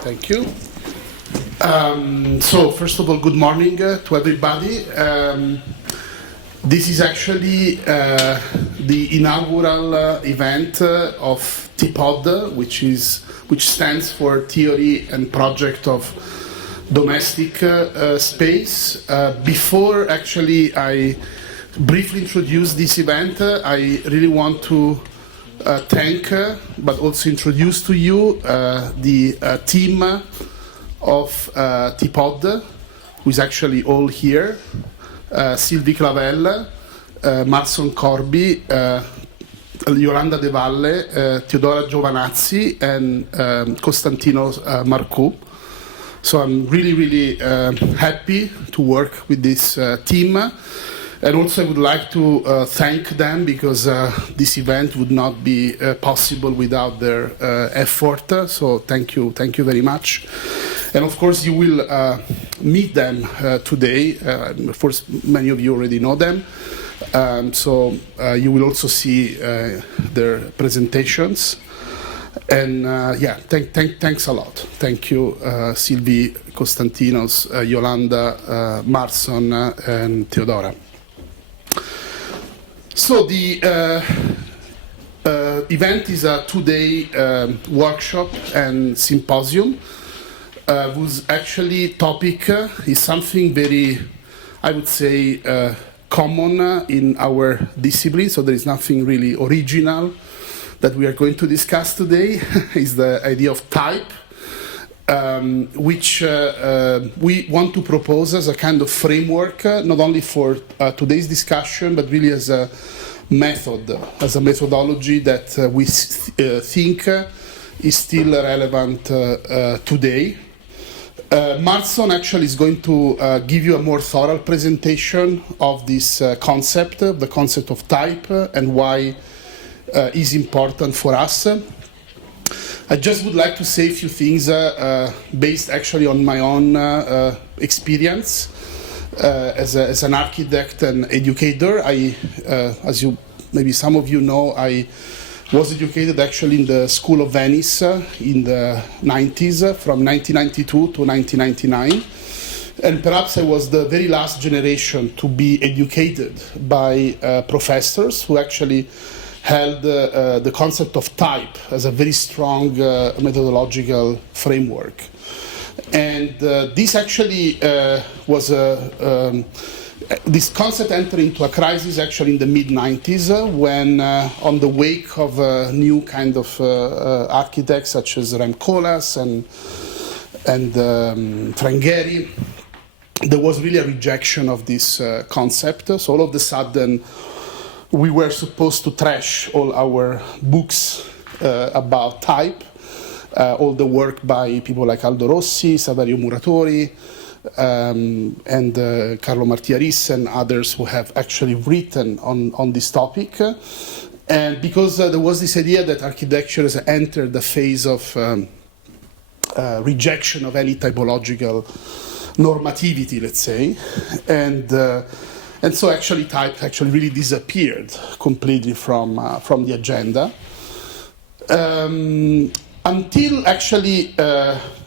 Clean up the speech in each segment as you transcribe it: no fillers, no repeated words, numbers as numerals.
Thank you. So first of all, good morning to everybody. This is actually the inaugural event of TPOD, which stands for Theory and Project of Domestic Space. Before actually I briefly introduce this event, I really want to thank, but also introduce to you the team of TPOD, who is actually all here. Sylvie Clavel, Marson Corby, Yolanda De Valle, Teodora Giovanazzi, and Costantino Marcu. So I'm really happy to work with this team. And also I would like to thank them because this event would not be possible without their effort. So thank you very much. And of course you will meet them today. Of course many of you already know them. So you will also see their presentations. And thanks a lot. Thank you, Sylvie, Constantinos, Yolanda, Marson, and Teodora. So the event is a two-day workshop and symposium, whose actually topic is something very, I would say, common in our discipline. So there is nothing really original that we are going to discuss today. Is the idea of type, which we want to propose as a kind of framework, not only for today's discussion, but really as a method, as a methodology that we think is still relevant today. Marson actually is going to give you a more thorough presentation of this concept, the concept of type, and why is important for us. I just would like to say a few things based actually on my own experience as an architect and educator. As maybe some of you know, I was educated actually in the School of Venice in the 90s, from 1992 to 1999. And perhaps I was the very last generation to be educated by professors who actually held the concept of type as a very strong methodological framework. And this actually was this concept entered into a crisis actually in the mid-90s when on the wake of a new kind of architects such as Rem Koolhaas and Frank Gehry, there was really a rejection of this concept. So all of a sudden, we were supposed to trash all our books about type, all the work by people like Aldo Rossi, Saverio Muratori, and Carlo Martiaris and others who have actually written on this topic. And because there was this idea that architecture has entered the phase of rejection of any typological normativity, let's say, and so actually type actually really disappeared completely from the agenda. Until actually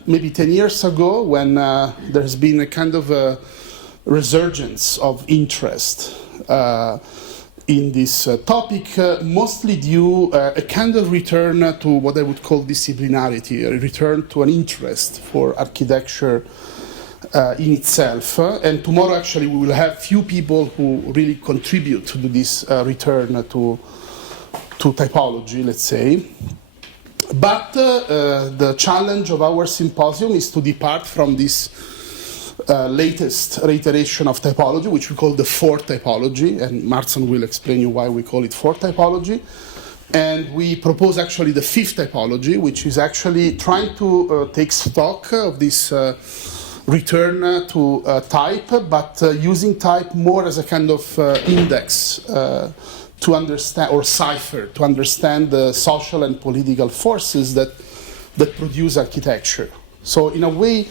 maybe 10 years ago, when there's been a kind of a resurgence of interest in this topic, mostly due a kind of return to what I would call disciplinarity, a return to an interest for architecture in itself. And tomorrow actually we will have few people who really contribute to this return to typology, let's say. But the challenge of our symposium is to depart from this latest reiteration of typology, which we call the Fourth Typology, and Marson will explain you why we call it Fourth Typology. And we propose actually the Fifth Typology, which is actually trying to take stock of this return to type, but using type more as a kind of index to understand, or cipher, to understand the social and political forces that produce architecture. So in a way,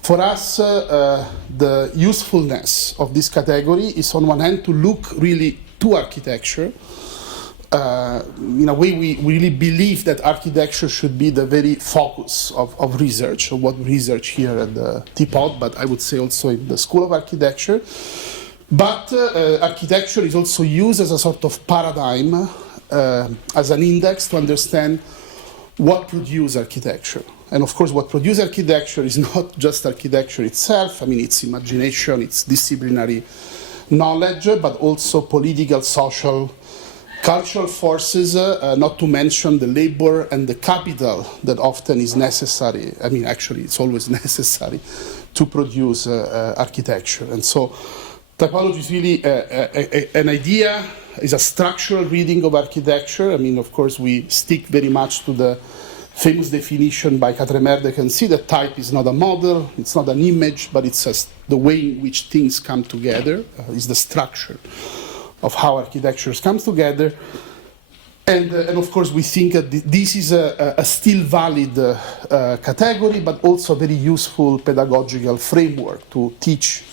for us, the usefulness of this category is on one hand to look really to architecture in a way, we really believe that architecture should be the very focus of research, of what we research here at the TPOD, but I would say also in the School of Architecture. But architecture is also used as a sort of paradigm, as an index to understand what produces architecture. And of course, what produces architecture is not just architecture itself. I mean, it's imagination, it's disciplinary knowledge, but also political, social, cultural forces, not to mention the labor and the capital that often is necessary. I mean, actually, it's always necessary to produce architecture. And so typology is really an idea, is a structural reading of architecture. I mean, of course, we stick very much to the famous definition by Quatremer de Quincy that type is not a model, it's not an image, but it's just the way in which things come together, is the structure of how architecture comes together. And of course, we think that this is a still valid category, but also a very useful pedagogical framework to teach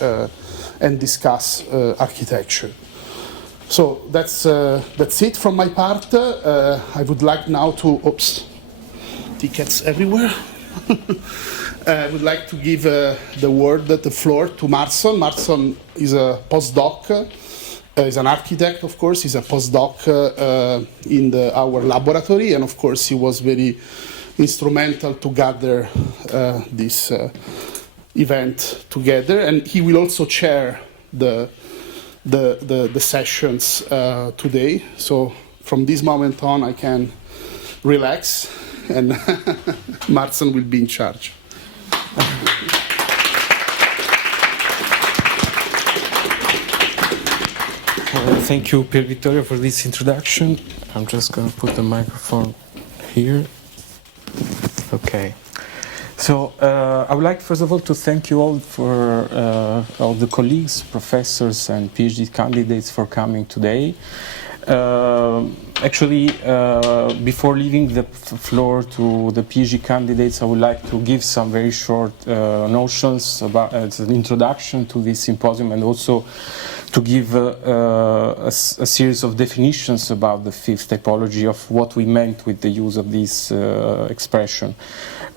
and discuss architecture. So that's it from my part. I would like now to, tickets everywhere. I would like to give the floor to Marson. Marson is a postdoc. He's an architect, of course. He's a postdoc in our laboratory, and of course, he was very instrumental to gather this event together. And he will also chair the sessions today. So from this moment on, I can relax, and Marson will be in charge. Thank you, Pier Vittorio, for this introduction. I'm just going to put the microphone here. Okay. So I would like, first of all, to thank you all for all the colleagues, professors, and PhD candidates for coming today. Actually, before leaving the floor to the PhD candidates, I would like to give some very short notions about as an introduction to this symposium, and also to give a series of definitions about the fifth typology, of what we meant with the use of this expression.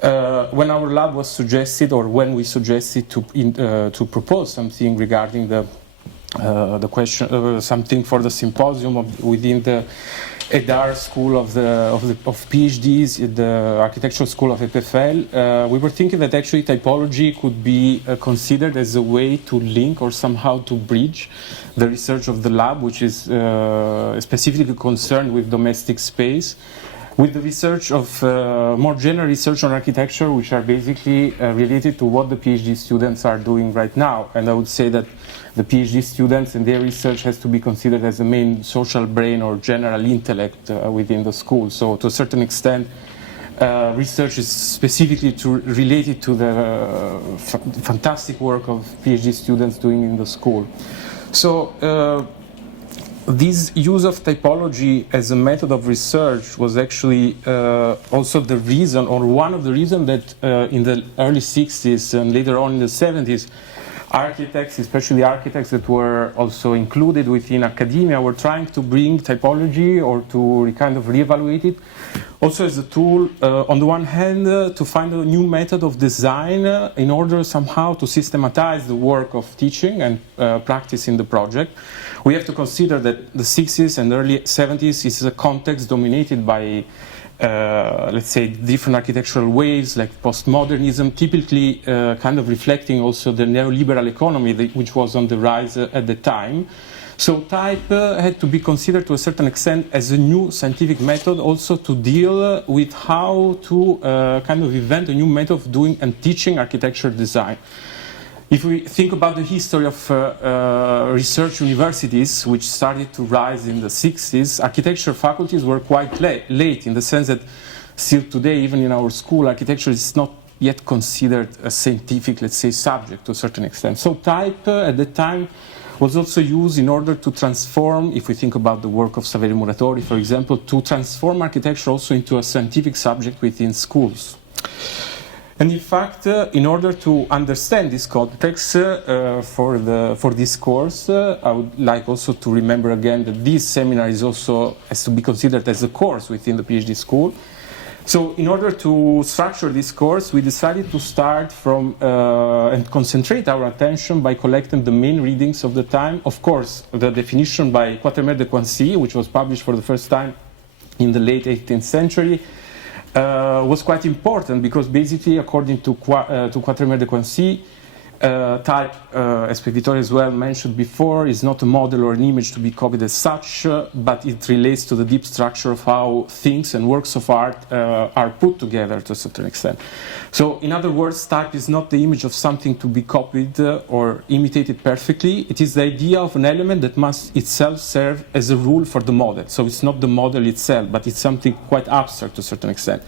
When our lab was suggested, or when we suggested to propose something regarding the question, something for the symposium within the EDAR school of PhDs, the architectural school of EPFL, we were thinking that actually typology could be considered as a way to link or somehow to bridge the research of the lab, which is specifically concerned with domestic space, with the research of more general research on architecture, which are basically related to what the PhD students are doing right now. And I would say that the PhD students and their research has to be considered as the main social brain or general intellect within the school. So to a certain extent, research is specifically related to the fantastic work of PhD students doing in the school. So this use of typology as a method of research was actually also the reason, or one of the reasons, that in the early 60s and later on in the 70s, architects, especially architects that were also included within academia, were trying to bring typology or to kind of reevaluate it, also as a tool, on the one hand, to find a new method of design in order somehow to systematize the work of teaching and practice in the project. We have to consider that the 60s and early 70s is a context dominated by let's say different architectural waves like postmodernism, typically kind of reflecting also the neoliberal economy which was on the rise at the time. So type had to be considered to a certain extent as a new scientific method, also to deal with how to kind of invent a new method of doing and teaching architecture design. If we think about the history of research universities, which started to rise in the 60s, architecture faculties were quite late, in the sense that still today, even in our school, architecture is not yet considered a scientific, let's say, subject to a certain extent. So type at the time was also used in order to transform, if we think about the work of Saverio Muratori, for example, to transform architecture also into a scientific subject within schools. And in fact, in order to understand this context for this course, I would like also to remember again that this seminar is also has to be considered as a course within the PhD school. So in order to structure this course, we decided to start from and concentrate our attention by collecting the main readings of the time. Of course, the definition by Quatermain de Coincy, which was published for the first time in the late 18th century, was quite important because basically, according to Quatermain de Coincy, type, as Vittorio as well mentioned before, is not a model or an image to be copied as such, but it relates to the deep structure of how things and works of art are put together to a certain extent. So, in other words, type is not the image of something to be copied or imitated perfectly. It is the idea of an element that must itself serve as a rule for the model. So, it's not the model itself, but it's something quite abstract to a certain extent.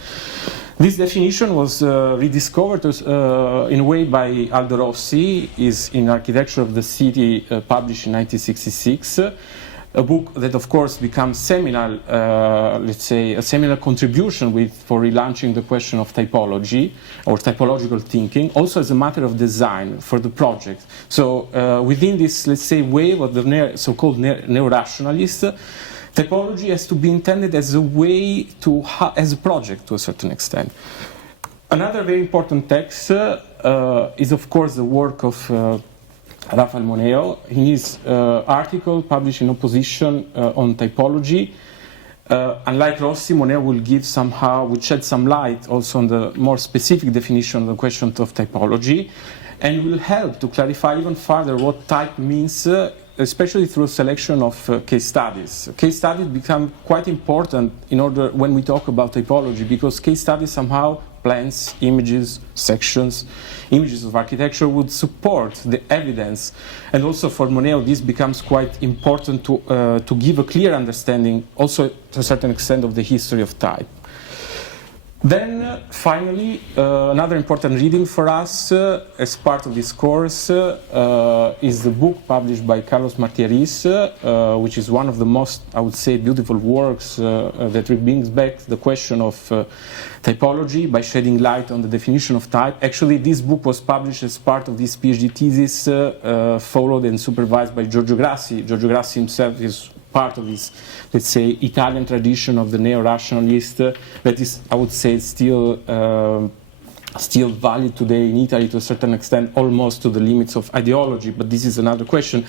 This definition was rediscovered in a way by Aldo Rossi, is in Architecture of the City, published in 1966, a book that of course becomes seminal, let's say a seminal contribution for relaunching the question of typology or typological thinking, also as a matter of design for the project. So within this, let's say, wave of the so-called neo-rationalists, typology has to be intended as a way to, as a project to a certain extent. Another very important text is of course the work of Rafael Moneo. In his article published in Opposition on typology, unlike Rossi, Moneo will shed some light also on the more specific definition of the question of typology, and will help to clarify even further what type means, especially through a selection of case studies. Case studies become quite important when we talk about typology, because case studies somehow, plans, images, sections, images of architecture would support the evidence. And also for Moneo, this becomes quite important to give a clear understanding, also to a certain extent, of the history of type. Then, finally, another important reading for us as part of this course is the book published by Carlos Martieris, which is one of the most, I would say, beautiful works that brings back the question of typology by shedding light on the definition of type. Actually, this book was published as part of this PhD thesis followed and supervised by Giorgio Grassi. Giorgio Grassi himself is part of this, let's say, Italian tradition of the neo-rationalist that is, I would say, still valid today in Italy to a certain extent, almost to the limits of ideology, but this is another question.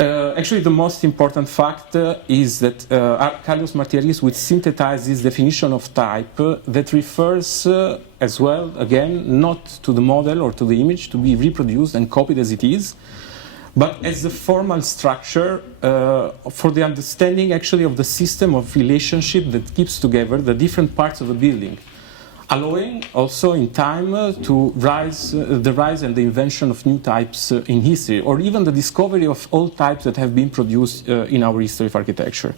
Actually, the most important fact is that Carlos Martieris would synthesize this definition of type that refers as well, again, not to the model or to the image to be reproduced and copied as it is, but as a formal structure for the understanding actually of the system of relationship that keeps together the different parts of a building, allowing also in time to the rise and the invention of new types in history, or even the discovery of old types that have been produced in our history of architecture.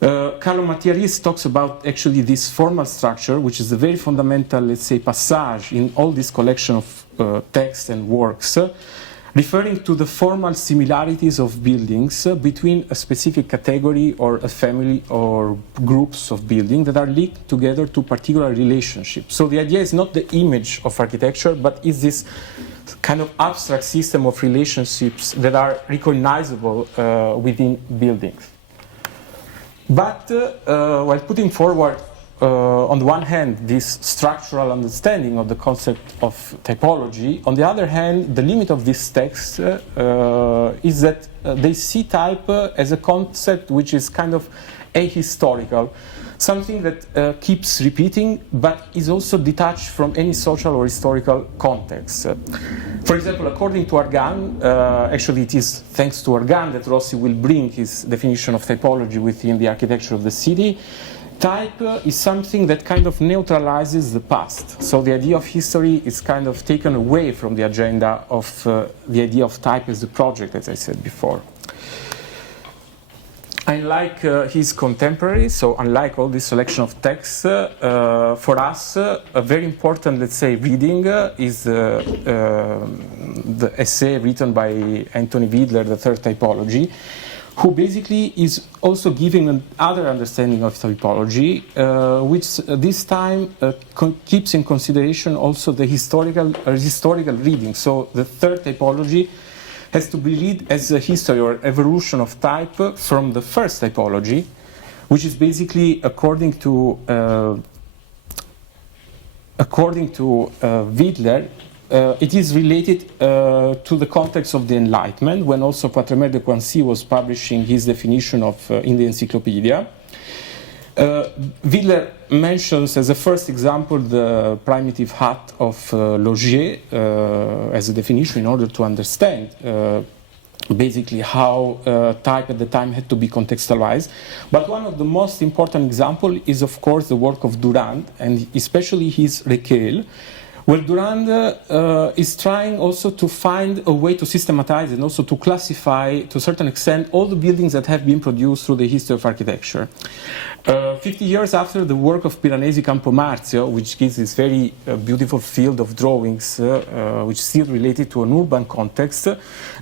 Carlo Martieris talks about actually this formal structure, which is a very fundamental, let's say, passage in all this collection of texts and works, referring to the formal similarities of buildings between a specific category or a family or groups of buildings that are linked together to particular relationships. So the idea is not the image of architecture, but is this kind of abstract system of relationships that are recognizable within buildings. But while putting forward on the one hand, this structural understanding of the concept of typology, on the other hand, the limit of this text is that they see type as a concept which is kind of ahistorical, something that keeps repeating but is also detached from any social or historical context. For example, according to Argan, actually it is thanks to Argan that Rossi will bring his definition of typology within the Architecture of the City. Type is something that kind of neutralizes the past. So the idea of history is kind of taken away from the agenda of the idea of type as a project, as I said before. Unlike his contemporaries, so unlike all this selection of texts, for us, a very important, let's say, reading is the essay written by Anthony Vidler, The Third Typology, who basically is also giving another understanding of typology, which this time keeps in consideration also the historical reading. So the third typology has to be read as a history or evolution of type from the first typology, which is basically according to Vidler, it is related to the context of the Enlightenment, when also Quatremer de Coincy was publishing his definition of in the encyclopedia. Vidler mentions as a first example the primitive hut of Logier as a definition in order to understand basically how type at the time had to be contextualized. But one of the most important examples is, of course, the work of Durand, and especially his Recueil, where Durand is trying also to find a way to systematize and also to classify, to a certain extent, all the buildings that have been produced through the history of architecture. 50 years after the work of Piranesi Campomarzio, which gives this very beautiful field of drawings, which is still related to an urban context,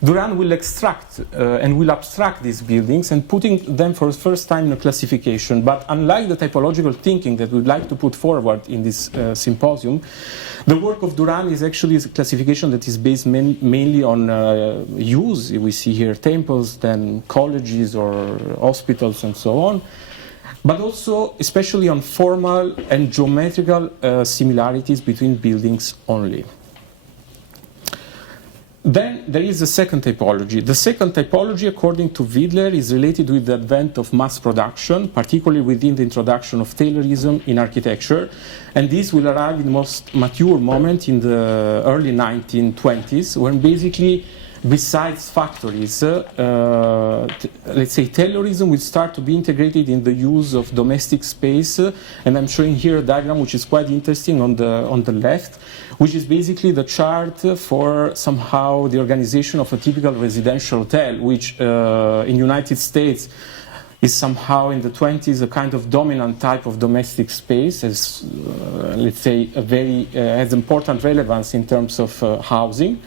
Durand will extract and will abstract these buildings and putting them for the first time in a classification. But unlike the typological thinking that we'd like to put forward in this symposium, the work of Durand is actually a classification that is based mainly on use. We see here temples, then colleges or hospitals and so on, but also especially on formal and geometrical similarities between buildings only. Then there is the second typology. The second typology, according to Vidler, is related with the advent of mass production, particularly within the introduction of Taylorism in architecture. And this will arrive in the most mature moment in the early 1920s, when basically, besides factories, let's say Taylorism will start to be integrated in the use of domestic space. And I'm showing here a diagram which is quite interesting on the left, which is basically the chart for somehow the organization of a typical residential hotel, which in United States is somehow in the 20s a kind of dominant type of domestic space, as let's say a very has important relevance in terms of housing.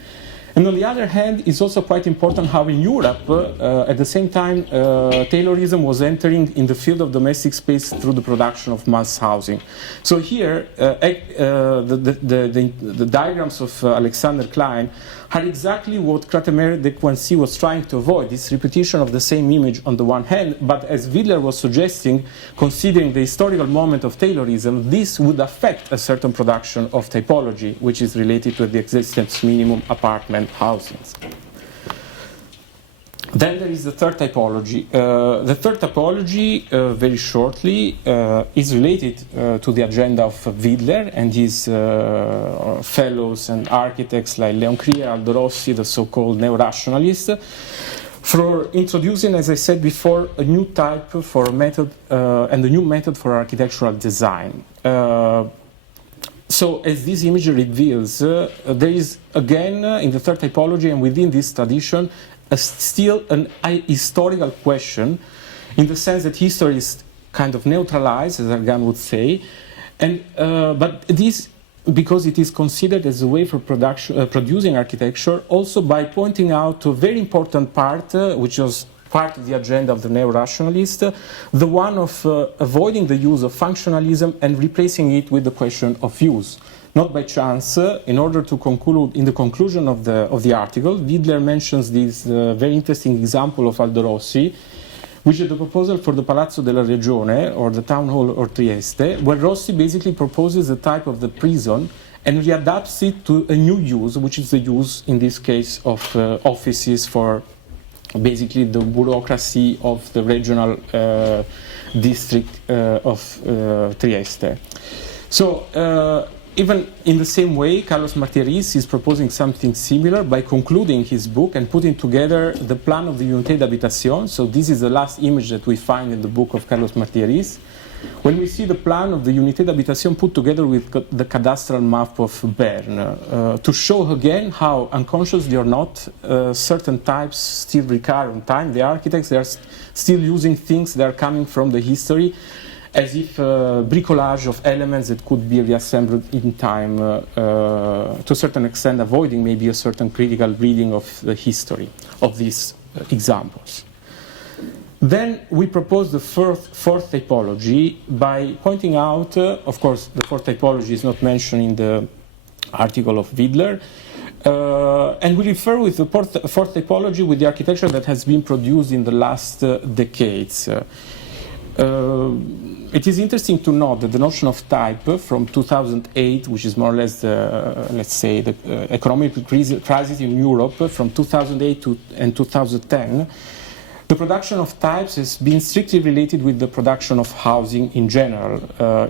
And on the other hand, it's also quite important how in Europe, at the same time, Taylorism was entering in the field of domestic space through the production of mass housing. So here, the diagrams of Alexander Klein are exactly what Quatremer de Coincy was trying to avoid, this repetition of the same image on the one hand, but as Vidler was suggesting, considering the historical moment of Taylorism, this would affect a certain production of typology, which is related to the existence minimum apartment housings. Then there is the third typology. The third typology, very shortly, is related to the agenda of Vidler and his fellows and architects like Leon Krier, Aldo Rossi, the so-called neo-rationalists, for introducing, as I said before, a new type for a method and a new method for architectural design. So, as this image reveals, there is again in the third typology and within this tradition still an historical question, in the sense that history is kind of neutralized, as Argan would say, and but this because it is considered as a way for producing architecture, also by pointing out to a very important part, which was part of the agenda of the neo-rationalist, the one of avoiding the use of functionalism and replacing it with the question of use. Not by chance, in order to conclude, in the conclusion of the article, Vidler mentions this very interesting example of Aldo Rossi, which is the proposal for the Palazzo della Regione, or the Town Hall or Trieste, where Rossi basically proposes the type of the prison and readapts it to a new use, which is the use, in this case, of offices for basically the bureaucracy of the regional district of Trieste. So, even in the same way, Carlos Martiriz is proposing something similar by concluding his book and putting together the plan of the Unité d'Habitation. So this is the last image that we find in the book of Carlos Martiriz. When we see the plan of the Unité d'Habitation put together with the cadastral map of Bern, to show again how, unconsciously or not, certain types still recur in time. The architects, they are still using things that are coming from the history, as if bricolage of elements that could be reassembled in time, to a certain extent avoiding maybe a certain critical reading of the history of these examples. Then we propose the fourth typology by pointing out, of course, the fourth typology is not mentioned in the article of Vidler, and we refer with the fourth typology with the architecture that has been produced in the last decades. It is interesting to note that the notion of type from 2008, which is more or less the, let's say, the economic crisis in Europe from 2008 and 2010, the production of types has been strictly related with the production of housing in general.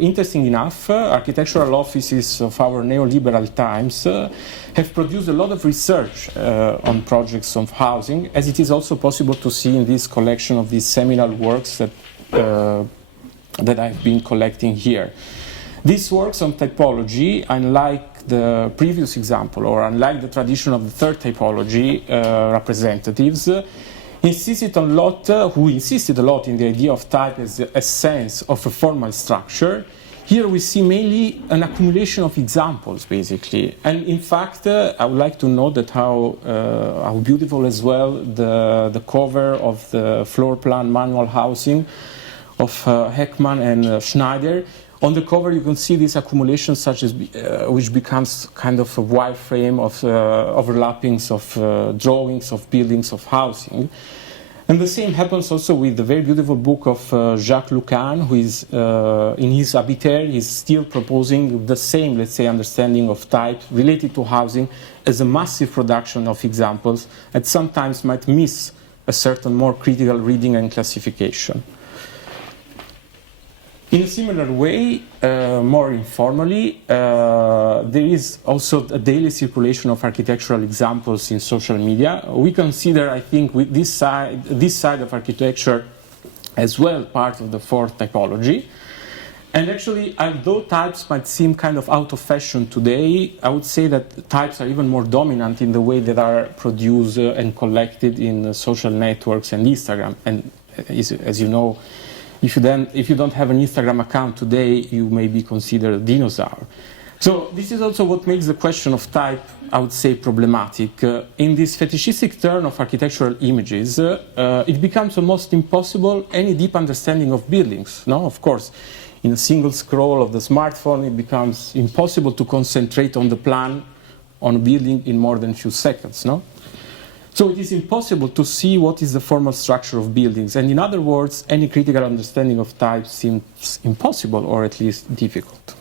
Interesting enough, architectural offices of our neoliberal times have produced a lot of research on projects of housing, as it is also possible to see in this collection of these seminal works that I've been collecting here. These works on typology, unlike the previous example, or unlike the tradition of the third typology representatives, who insisted a lot in the idea of type as a sense of a formal structure. Here we see mainly an accumulation of examples, basically. And in fact, I would like to note that how beautiful as well the cover of the floor plan manual housing of Heckman and Schneider. On the cover, you can see this accumulation, such as which becomes kind of a wireframe of overlappings of drawings of buildings of housing. And the same happens also with the very beautiful book of Jacques Lucan, who is in his Habitaire, he's still proposing the same, let's say, understanding of type related to housing as a massive production of examples that sometimes might miss a certain more critical reading and classification. In a similar way, more informally, there is also a daily circulation of architectural examples in social media. We consider, I think, with this side of architecture as well part of the fourth typology. And actually, although types might seem kind of out of fashion today, I would say that types are even more dominant in the way that are produced and collected in social networks and Instagram. And as you know, if you don't have an Instagram account today, you may be considered a dinosaur. So this is also what makes the question of type, I would say, problematic. In this fetishistic turn of architectural images, it becomes almost impossible any deep understanding of buildings. No, of course, in a single scroll of the smartphone, it becomes impossible to concentrate on the plan on a building in more than a few seconds. No. So it is impossible to see what is the formal structure of buildings. And in other words, any critical understanding of types seems impossible, or at least difficult.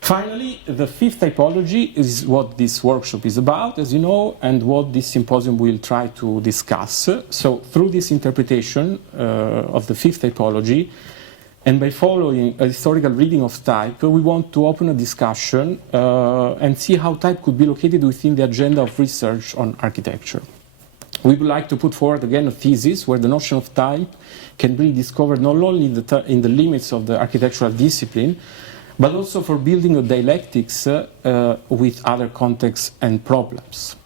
Finally, the fifth typology is what this workshop is about, as you know, and what this symposium will try to discuss. So through this interpretation of the fifth typology, and by following a historical reading of type, we want to open a discussion and see how type could be located within the agenda of research on architecture. We would like to put forward again a thesis where the notion of type can be discovered not only in the limits of the architectural discipline, but also for building a dialectics with other contexts and problems.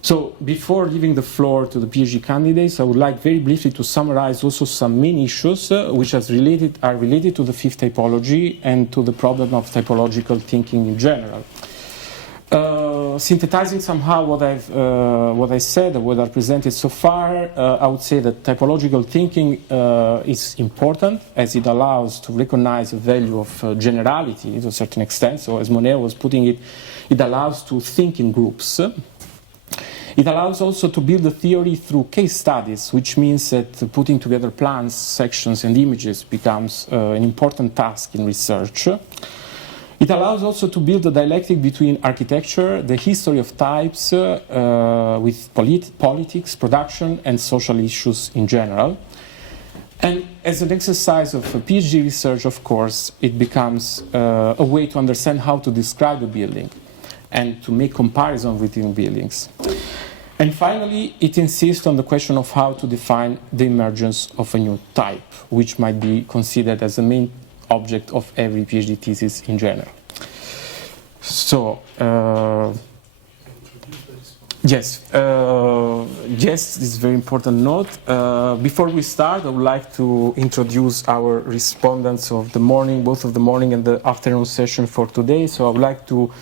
So before giving the floor to the PhD candidates, I would like very briefly to summarize also some main issues which are related to the fifth typology and to the problem of typological thinking in general. Synthesizing somehow what I said, what I presented so far, I would say that typological thinking is important as it allows to recognize the value of generality to a certain extent. So as Monet was putting it, it allows to think in groups. It allows also to build a theory through case studies, which means that putting together plans, sections, and images becomes an important task in research. It allows also to build a dialectic between architecture, the history of types, with politics, production, and social issues in general. And as an exercise of PhD research, of course, it becomes a way to understand how to describe a building and to make comparison between buildings. And finally, it insists on the question of how to define the emergence of a new type, which might be considered as the main object of every PhD thesis in general. So, yes, this is a very important note. Before we start, I would like to introduce our respondents of the morning, both of the morning and the afternoon session for today. So I would like to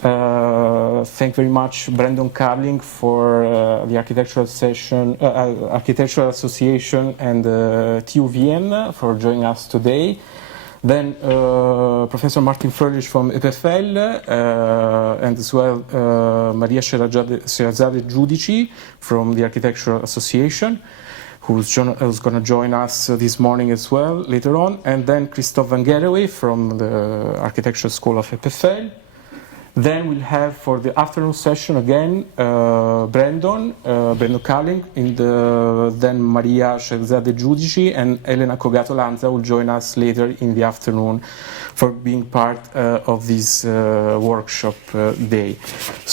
Thank very much Brandon Carling for the Architectural Association and TU Vienna for joining us today. Then Professor Martin Fröhlich from EPFL and as well Maria Sherazade Giudici from the Architectural Association, who's going to join us this morning as well later on, and then Christophe Van Gerraway from the Architectural School of EPFL. Then we'll have for the afternoon session again Brandon Carling, then Maria Sherazade Giudici and Elena Cogato Lanza will join us later in the afternoon for being part of this workshop day.